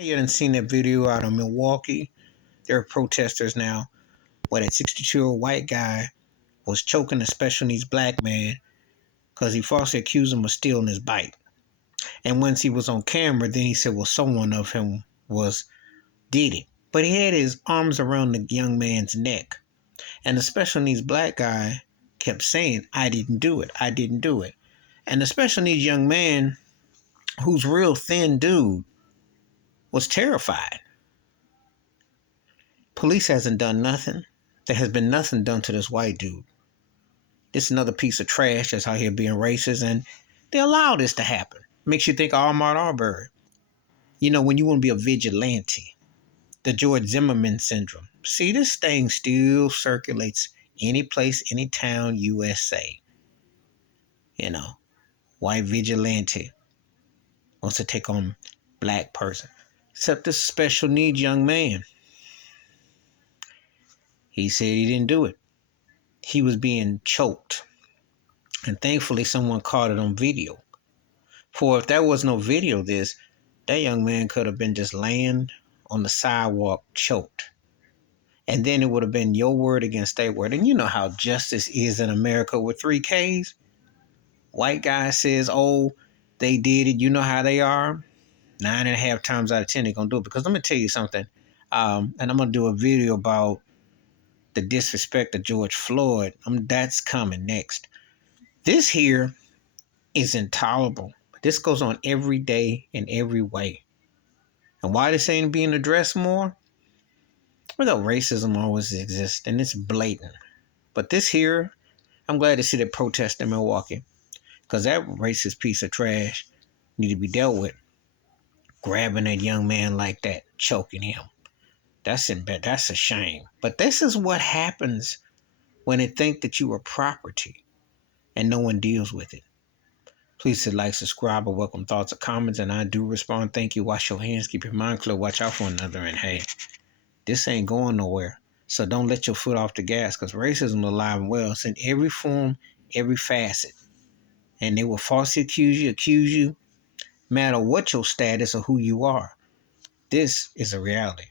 You done seen that video out of Milwaukee? There are protesters now where that 62-year-old white guy was choking a special needs black man because he falsely accused him of stealing his bike. And once he was on camera, then he said, well, someone of him did it. But he had his arms around the young man's neck. And the special needs black guy kept saying, I didn't do it. I didn't do it. And the special needs young man, who's real thin dude, was terrified. Police hasn't done nothing. There has been nothing done to this white dude. This is another piece of trash that's out here being racist, and they allow this to happen. Makes you think of Ahmaud Arbery. You know, when you want to be a vigilante, the George Zimmerman syndrome. See, this thing still circulates any place, any town, USA. You know, white vigilante wants to take on black person. Except this special needs young man. He said he didn't do it. He was being choked. And thankfully someone caught it on video. For if there was no video of this, that young man could have been just laying on the sidewalk choked. And then it would have been your word against their word. And you know how justice is in America with 3Ks. White guy says, oh, they did it. You know how they are. 9.5 times out of 10, they're going to do it. Because let me tell you something. And I'm going to do a video about the disrespect of George Floyd. That's coming next. This here is intolerable. This goes on every day in every way. And why this ain't being addressed more? Well, racism always exists, and it's blatant. But this here, I'm glad to see the protest in Milwaukee, because that racist piece of trash need to be dealt with. Grabbing that young man like that, choking him. That's a shame. But this is what happens when they think that you are property and no one deals with it. Please hit like, subscribe, or welcome thoughts or comments, and I do respond. Thank you. Wash your hands, keep your mind clear, watch out for another, and hey, this ain't going nowhere. So don't let your foot off the gas, because racism is alive and well. It's in every form, every facet. And they will falsely accuse you, no matter what your status or who you are. This is a reality.